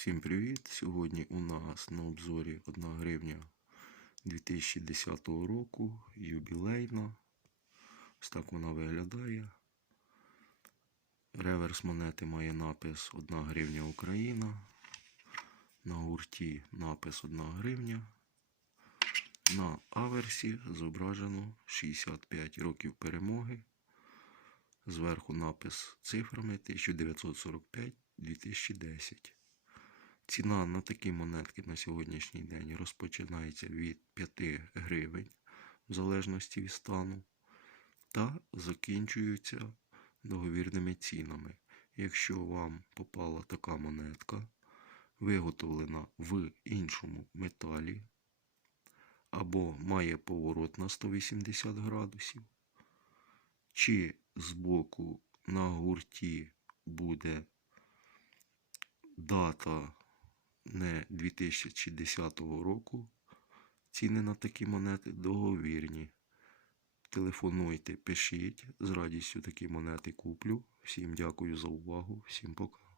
Всім привіт! Сьогодні у нас на обзорі 1 гривня 2010 року, юбілейна. Ось так вона виглядає. Реверс монети має напис 1 гривня Україна. На гурті напис 1 гривня. На аверсі зображено 65 років перемоги. Зверху напис цифрами 1945-2010. Ціна на такі монетки на сьогоднішній день розпочинається від 5 гривень, в залежності від стану, та закінчуються договірними цінами. Якщо вам попала така монетка, виготовлена в іншому металі, або має поворот на 180 градусів, чи збоку на гурті буде дата не 2010 року. Ціни на такі монети договірні. Телефонуйте, пишіть. З радістю такі монети куплю. Всім дякую за увагу. Всім пока.